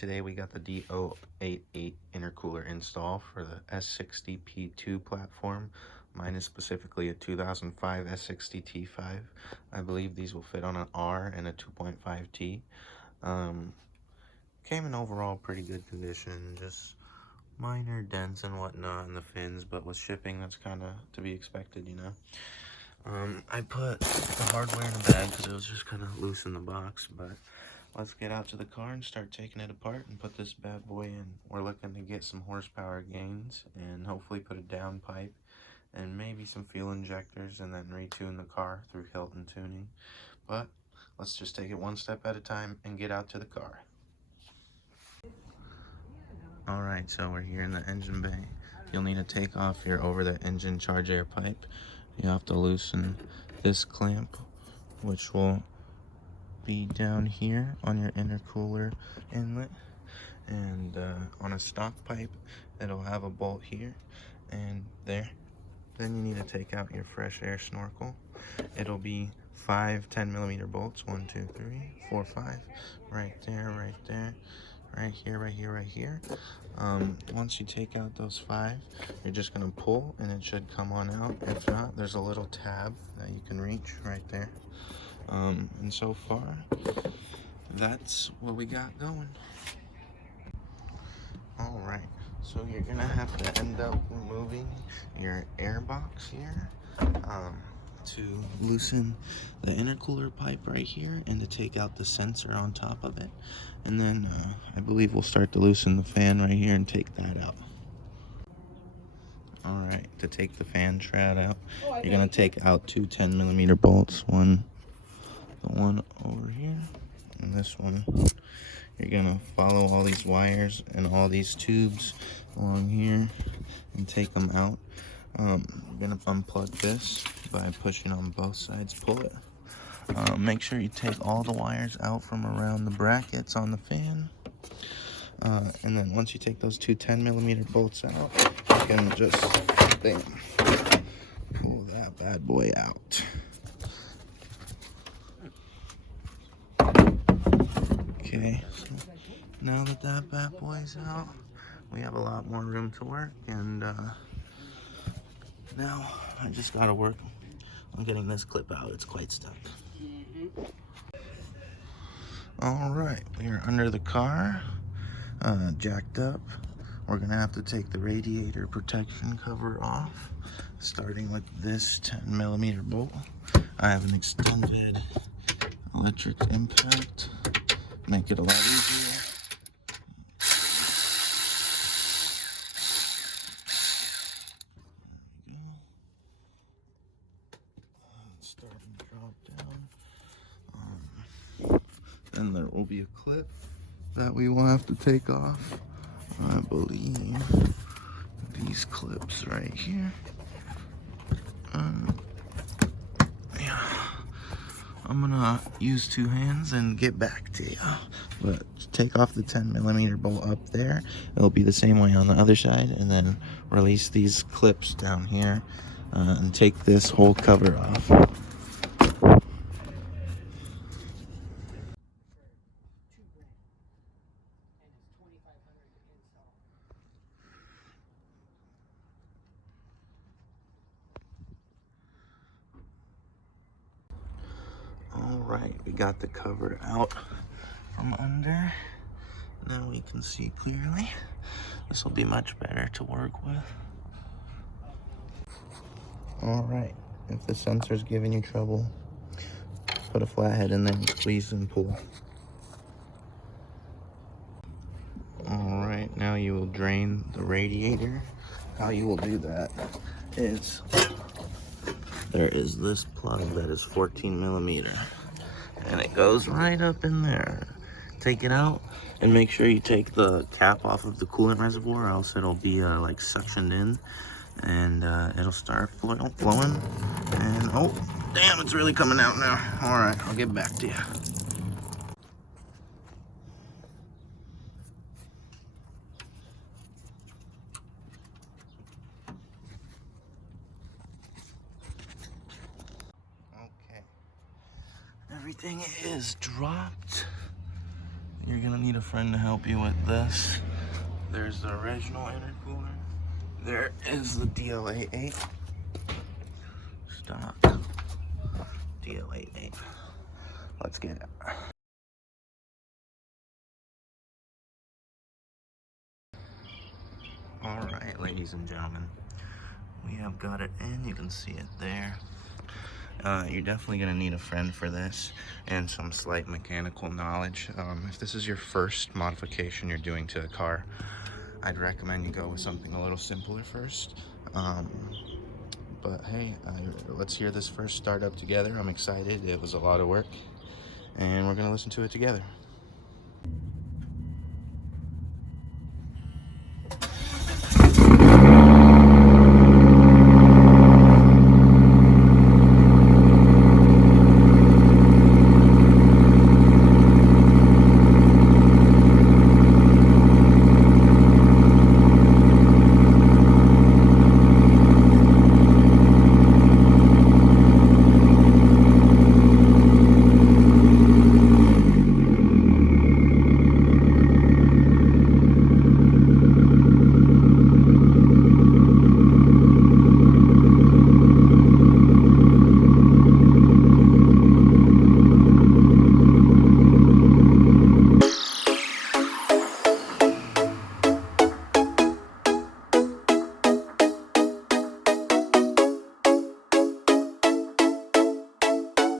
today we got the do88 intercooler install for the S60 P2 platform. Mine is specifically a 2005 S60 T5. I believe these will fit on an R and a 2.5T. Came in overall pretty good condition, just minor dents and whatnot in the fins, but with shipping that's kind of to be expected, you know. I put the hardware in the bag because it was just kind of loose in the box, but let's get out to the car and start taking it apart and put this bad boy in. We're looking to get some horsepower gains and hopefully put a downpipe and maybe some fuel injectors and then retune the car through Hilton Tuning. But let's just take it one step at a time and get out to the car. Alright, so we're here in the engine bay. You'll need to take off your over the engine charge air pipe. You have to loosen this clamp, which will be down here on your intercooler inlet, and on a stock pipe it'll have a bolt here and there. Then you need to take out your fresh air snorkel. It'll be 5 10mm bolts, 1 2 3 4 5, right there, right here, right here. Once you take out those 5, you're just gonna pull and it should come on out. If not, there's a little tab that you can reach right there. And so far, that's what we got going. All right, so you're gonna have to end up removing your air box here to loosen the intercooler pipe right here and to take out the sensor on top of it. And then I believe we'll start to loosen the fan right here and take that out. All right, to take the fan shroud out, you're gonna take out 2 10mm bolts, the one over here and this one. You're gonna follow all these wires and all these tubes along here and take them out. You're gonna unplug this by pushing on both sides, pull it. Make sure you take all the wires out from around the brackets on the fan. And then once you take those 2 10mm bolts out, you can just bam, pull that bad boy out. Okay, so now that that bad boy's out, we have a lot more room to work, and now I just gotta work on getting this clip out. It's quite stuck. All right, we are under the car, jacked up. We're gonna have to take the radiator protection cover off, starting with this 10mm bolt. I have an extended electric impact, make it a lot easier. Starting to drop down. Then there will be a clip that we will have to take off. I believe these clips right here. Yeah, I'm gonna use 2 hands and get back to you. But take off the 10mm bolt up there. It'll be the same way on the other side, and then release these clips down here and take this whole cover off. All right, we got the cover out from under. Now we can see clearly. This will be much better to work with. All right, if the sensor's giving you trouble, put a flathead in there and squeeze and pull. All right, now you will drain the radiator. How you will do that is there is this plug that is 14mm and it goes right up in there. Take it out and make sure you take the cap off of the coolant reservoir, or else it'll be like suctioned in, and it'll start flowing. And oh damn, it's really coming out now. All right, I'll get back to you. Everything is dropped You're gonna need a friend to help you with this. There's the original intercooler. There is the do88 stock do88. Let's get it. All right, ladies and gentlemen, we have got it in. You can see it there. You're definitely gonna need a friend for this and some slight mechanical knowledge. If this is your first modification you're doing to a car, I'd recommend you go with something a little simpler first. But hey, let's hear this first startup together. I'm excited. It was a lot of work, and we're gonna listen to it together.